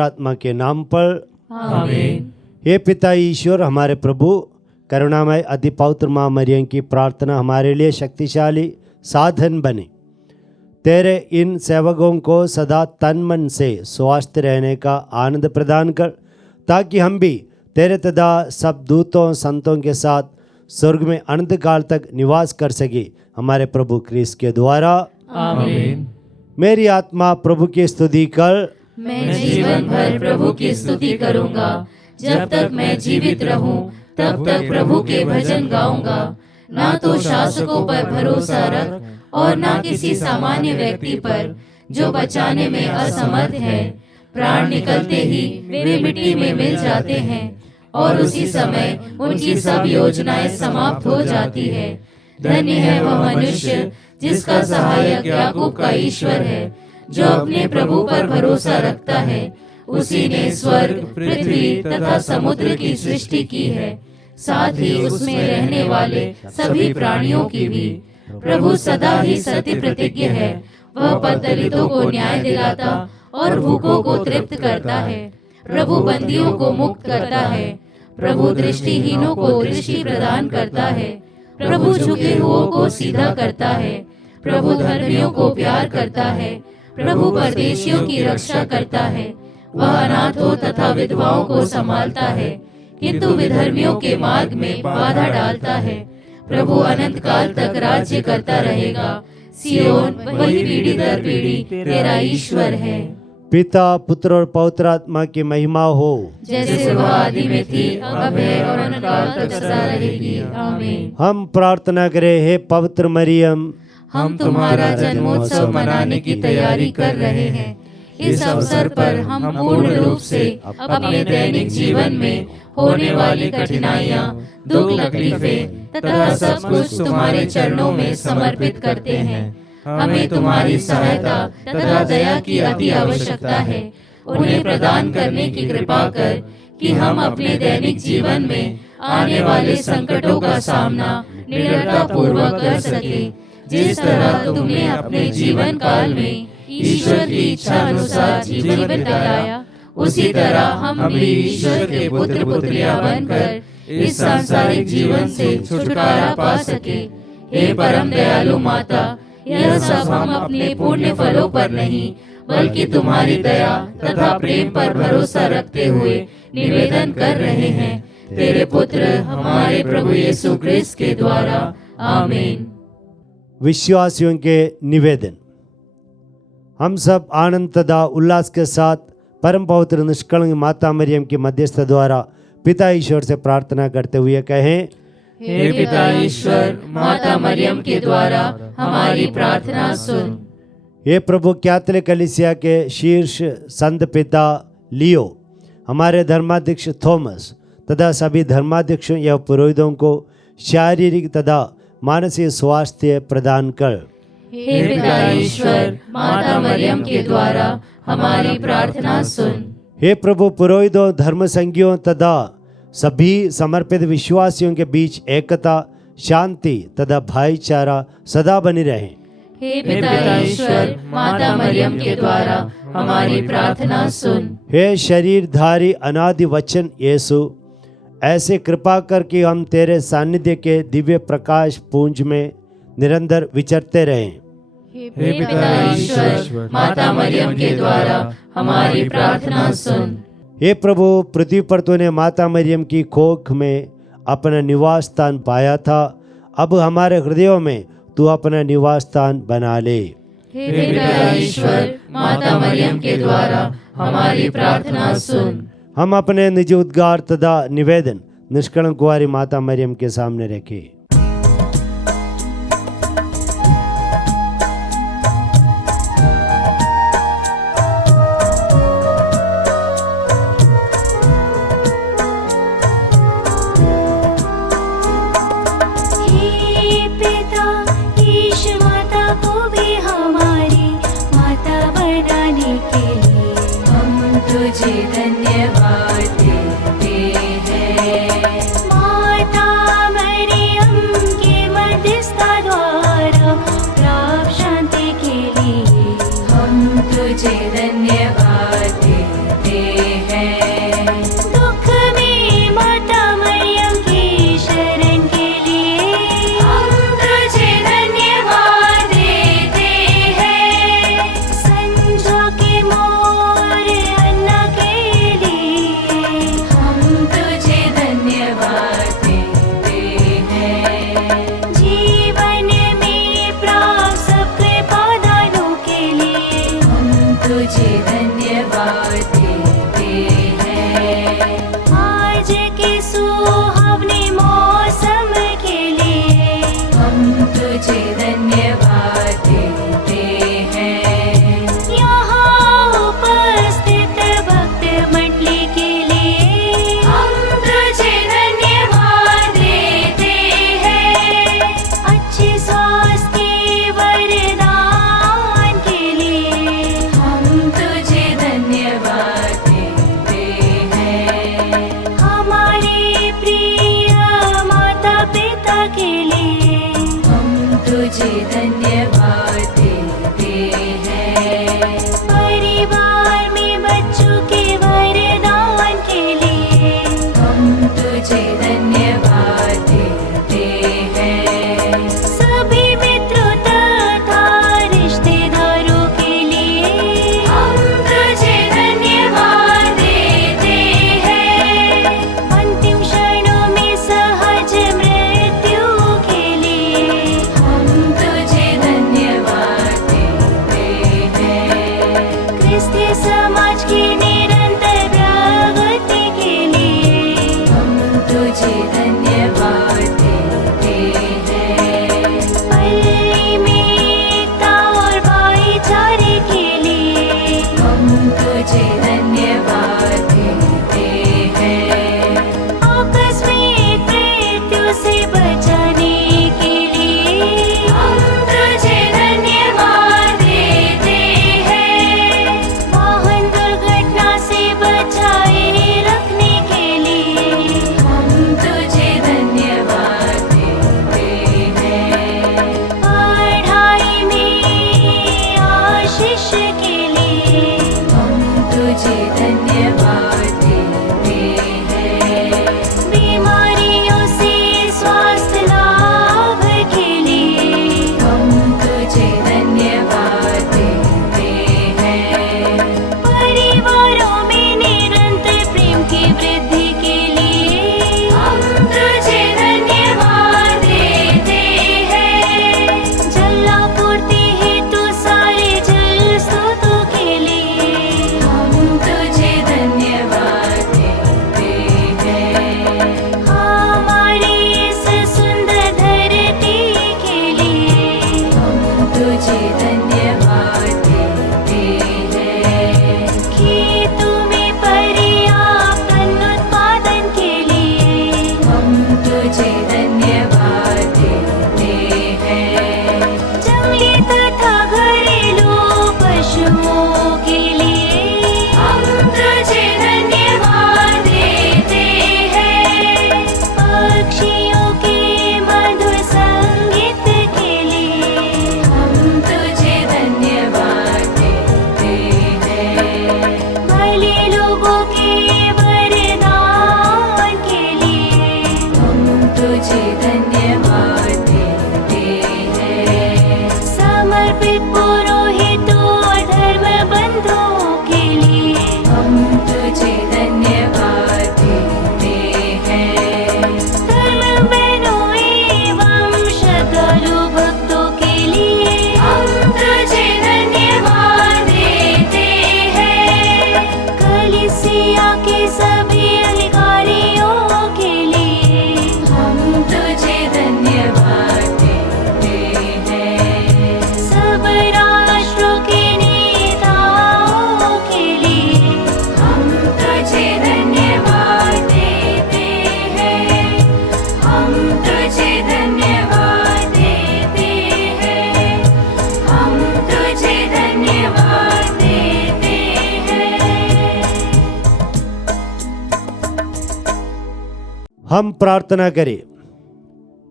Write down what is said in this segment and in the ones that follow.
आत्मा के नाम पर आमीन। हे पिता ईश्वर, हमारे प्रभु करुणामय अति पवित्र माँ मरियम की प्रार्थना हमारे लिए शक्तिशाली साधन बने। तेरे इन सेवकों को सदा तन मन से स्वस्थ रहने का आनंद प्रदान कर, ताकि हम भी तेरे तथा सब दूतों संतों के साथ स्वर्ग में अनंत काल तक निवास कर सके, हमारे प्रभु क्रिस्त के द्वारा आमीन। मेरी आत्मा प्रभु की स्तुति कर, मैं जीवन भर प्रभु की स्तुति करूंगा। जब तक मैं जीवित रहूं तब तक प्रभु के भजन गाऊंगा। ना तो शासकों पर भरोसा रख और ना किसी सामान्य व्यक्ति पर जो बचाने में असमर्थ है। प्राण निकलते ही वे मिट्टी में मिल जाते हैं और उसी समय उनकी सब योजनाएं समाप्त हो जाती है। धन्य है वह मनुष्य जिसका सहायक याकूब का ईश्वर है, जो अपने प्रभु पर भरोसा रखता है। उसी ने स्वर्ग, पृथ्वी तथा समुद्र की सृष्टि की है, साथ ही उसमें रहने वाले सभी प्राणियों की भी। प्रभु सदा ही सत्य प्रतिज्ञ है। वह पददलितों को न्याय दिलाता और भूखों को तृप्त करता है। प्रभु बंदियों को मुक्त करता है। प्रभु दृष्टिहीनों को दृष्टि प्रदान करता है। प्रभु झुके हुओं को सीधा करता है। प्रभु धर्मियों को प्यार करता है। प्रभु परदेशियों की रक्षा करता है। वह अनाथों तथा विधवाओं को संभालता है, किंतु विधर्मियों के मार्ग में बाधा डालता है। प्रभु अनंत काल तक राज्य करता रहेगा। सियोन वही पीढ़ी दर पीढ़ी तेरा ईश्वर है। पिता पुत्र और पवित्र आत्मा की महिमा हो, जैसे वह आदि में थी, अब है और अनंत काल तक सदा रहेगी। आमीन। हम प्रार्थना करें। हे पवित्र मरियम, हम तुम्हारा जन्मोत्सव मनाने की तैयारी कर रहे हैं। इस अवसर पर हम पूर्ण रूप से अपने दैनिक जीवन में होने वाली कठिनाइयाँ, दुख, तकलीफें तथा सब कुछ तुम्हारे चरणों में समर्पित करते हैं। हमें तुम्हारी सहायता तथा दया की अति आवश्यकता है। उन्हें प्रदान करने की कृपा कर कि हम अपने दैनिक जीवन में आने वाले संकटों का सामना निडरता पूर्वक कर सके। जिस तरह तुमने अपने जीवन काल में ईश्वर की इच्छा अनुसार जीवन बिताया, उसी तरह हम भी ईश्वर के पुत्र पुत्रियां बनकर इस सांसारिक जीवन से छुटकारा पा सके। हे परम दयालु माता, यह सब हम अपने पुण्य फलों पर नहीं बल्कि तुम्हारी दया तथा प्रेम पर भरोसा रखते हुए निवेदन कर रहे हैं। तेरे पुत्र हमारे प्रभु यीशु क्रिस्त के द्वारा। आमीन। विश्वासियों के निवेदन। हम सब आनंद तथा उल्लास के साथ परम पवित्र निष्कलंक माता मरियम की मध्यस्थ द्वारा पिता ईश्वर से प्रार्थना करते हुए कहें। हे पिता ईश्वर, माता मरियम के द्वारा हमारी प्रार्थना सुन। हे प्रभु, कैथोलिक कलीसिया के शीर्ष संत पिता लियो, हमारे धर्माध्यक्ष थॉमस तथा सभी धर्माध्यक्षों या पुरोहितों को शारीरिक तथा मानसिक स्वास्थ्य प्रदान कर। हे पिता ईश्वर, माता मरियम के द्वारा हमारी प्रार्थना सुन। हे प्रभु, पुरोहितों, धर्मसंघियों तथा सभी समर्पित विश्वासियों के बीच एकता, शांति तथा भाईचारा सदा बनी रहे। हे पिता ईश्वर, माता मरियम के द्वारा हमारी प्रार्थना सुन। हे शरीरधारी अनादि वचन यीशु, ऐसे कृपा कर कि हम तेरे सानिध्य के दिव्य प्रकाश पुंज में निरंतर विचरते रहें। हे पिता ईश्वर, माता मरियम के द्वारा हमारी प्रार्थना सुन। हे प्रभु, पृथ्वी पर तूने माता मरियम की कोख में अपना निवास स्थान पाया था, अब हमारे हृदयों में तू अपना निवास स्थान बना ले। हे पिता ईश्वर, माता मरियम के द्वारा हमारी प्रार्थना सुन। हम अपने निज उद्गार तथा निवेदन निष्कलंक कुंवारी माता मरियम के सामने रखें। तुझे धन्यवाद देते हैं। माता मरियम के मध्यस्थता द्वारा प्राप्त शांति के लिए हम तुझे धन्यवाद देते हैं। दुख में माता मरियम की शरण के लिए हम तुझे धन्यवाद देते हैं। संजो के मोर अन्ना के लिए हम तुझे धन्यवाद देते हैं। जीवन में प्राप्त सब कृपा दानों के लिए हम तुझे धन्यवाद देते हैं। आज के सुहावने मौसम के लिए हम तुझे धन्यवाद देते हैं। यहाँ उपस्थित भक्त मंडली के लिए हम तुझे धन्यवाद देते हैं। अच्छे स्वास्थ्य के वरदान के लिए हम तुझे धन्यवाद देते हैं। हमारे प्रिय माता पिता के लिए हम तुझे धन्यवाद देते हैं। परिवार में बच्चों के वरदान हम प्रार्थना करें।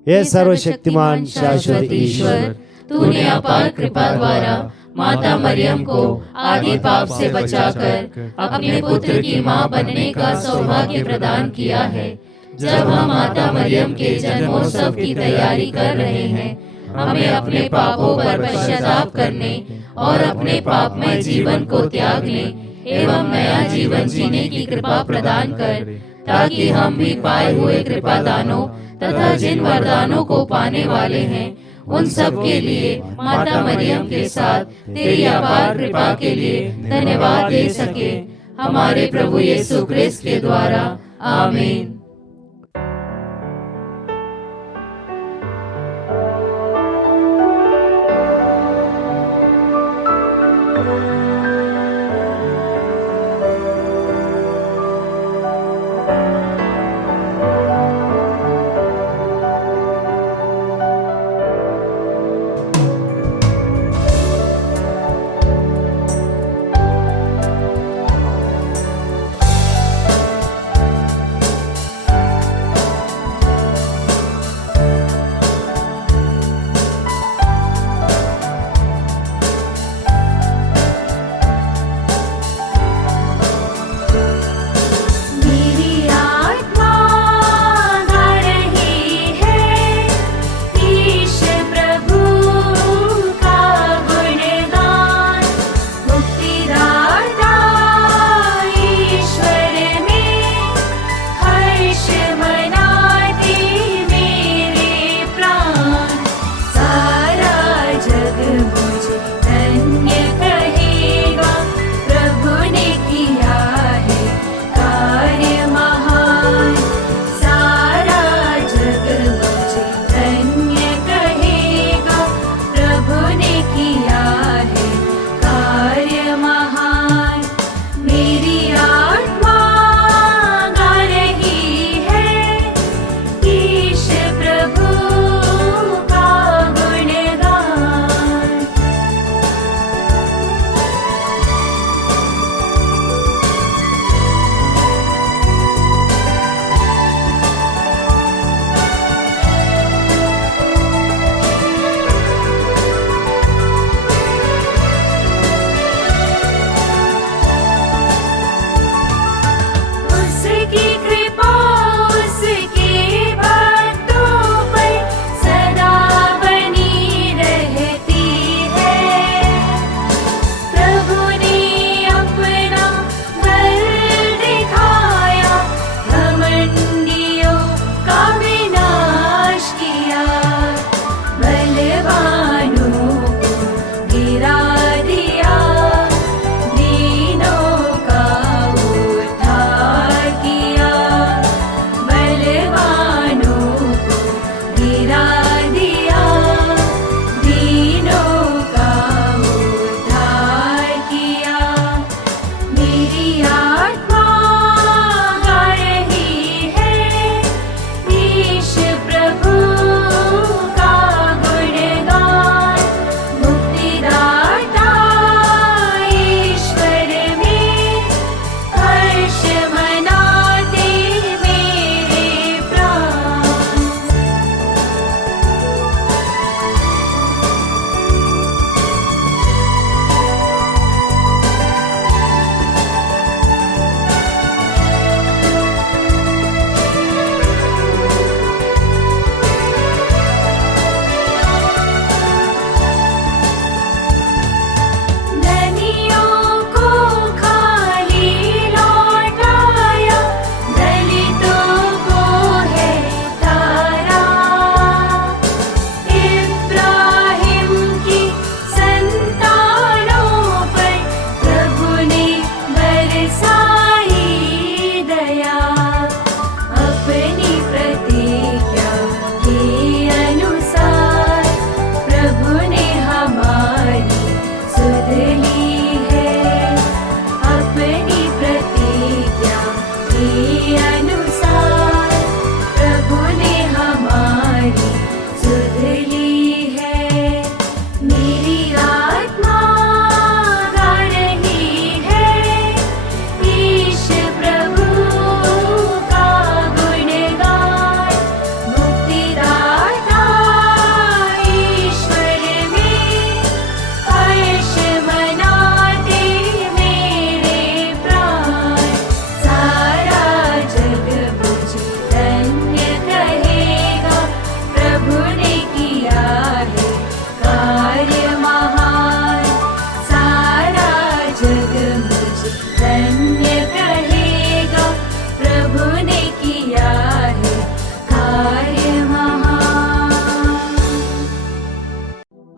हे सर्वशक्तिमान शाश्वत ईश्वर, तूने अपार कृपा द्वारा माता मरियम को आदि पाप से बचाकर अपने पुत्र की मां बनने का सौभाग्य प्रदान किया है। जब हम माता मरियम के जन्मोत्सव की तैयारी कर रहे हैं, हमें अपने पापों पर पश्चाताप करने और अपने पापमय जीवन को त्यागने एवं नया जीवन जीने की कृपा प्रदान कर, ताकि हम भी पाए हुए कृपा दानों तथा जिन वरदानों को पाने वाले हैं उन सब के लिए माता मरियम के साथ तेरी अपार कृपा के लिए धन्यवाद दे सके। हमारे प्रभु यीशु क्रिस्त के द्वारा, आमीन।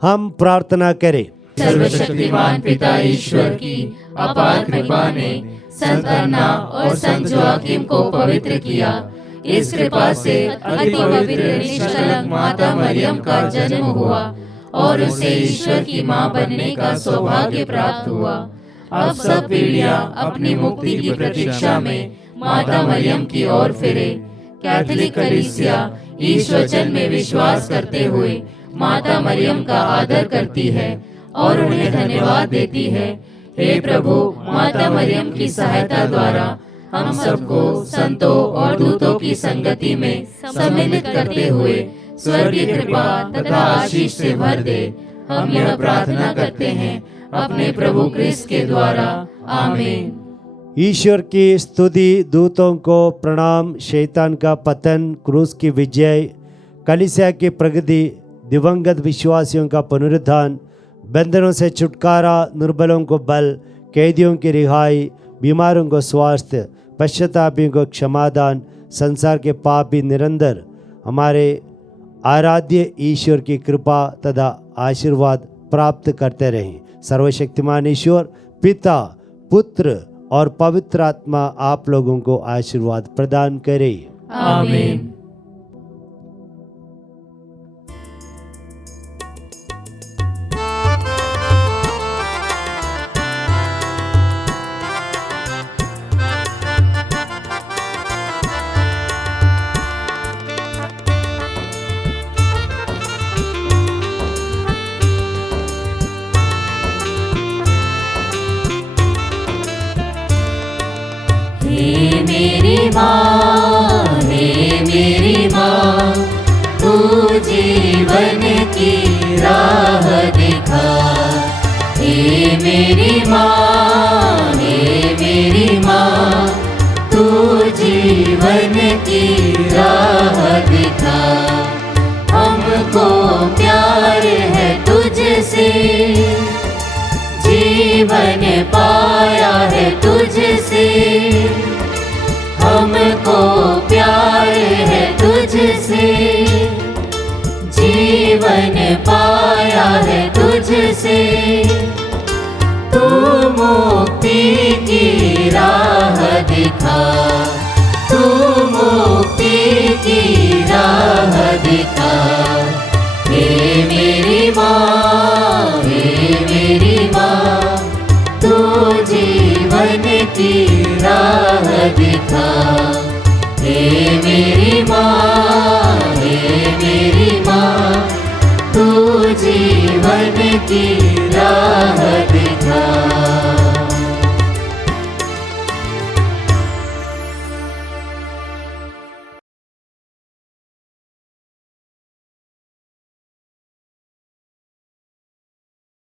हम प्रार्थना करें। सर्वशक्तिमान पिता ईश्वर की अपार कृपा ने संत अन्ना और संत जोआकिम को पवित्र किया। इस कृपा से अति पवित्र निष्कलंक माता मरियम का जन्म हुआ और उसे ईश्वर की मां बनने का सौभाग्य प्राप्त हुआ। अब सब पीढ़ियां अपनी मुक्ति की प्रतीक्षा में माता मरियम की ओर फिरे। कैथोलिक कलीसिया ईश वचन में विश्वास करते हुए माता मरियम का आदर करती है और उन्हें धन्यवाद देती है। हे प्रभु, माता मरियम की सहायता द्वारा हम सबको संतों और दूतों की संगति में सम्मिलित करते हुए स्वर्गीय कृपा तथा आशीष से भर दे। हम यह प्रार्थना करते हैं अपने प्रभु क्रिस्त के द्वारा, आमीन। ईश्वर की स्तुति, दूतों को प्रणाम, शैतान का पतन, क्रूस की विजय, कलीसिया की प्रगति, दिवंगत विश्वासियों का पुनरुत्थान, बंधनों से छुटकारा, निर्बलों को बल, कैदियों की रिहाई, बीमारों को स्वास्थ्य, पश्चातापियों को क्षमादान, संसार के पापी निरंतर हमारे आराध्य ईश्वर की कृपा तथा आशीर्वाद प्राप्त करते रहें। सर्वशक्तिमान ईश्वर पिता, पुत्र और पवित्र आत्मा आप लोगों को आशीर्वाद प्रदान करे, आमीन। हे मेरी माँ, तू जीवन की राह दिखा। हे मेरी माँ, तू जीवन की राह दिखा। हमको प्यार है तुझसे, जीवन पाया है तुझसे। हमको प्यार है तुझसे, जीवन पाया है तुझसे। तू मुक्ति की राह दिखा, तू मुक्ति की राह दिखा। हे मेरी माँ, तू जीवन की राह दिखा। हे मेरी माँ, तू जीवन की राह दिखा।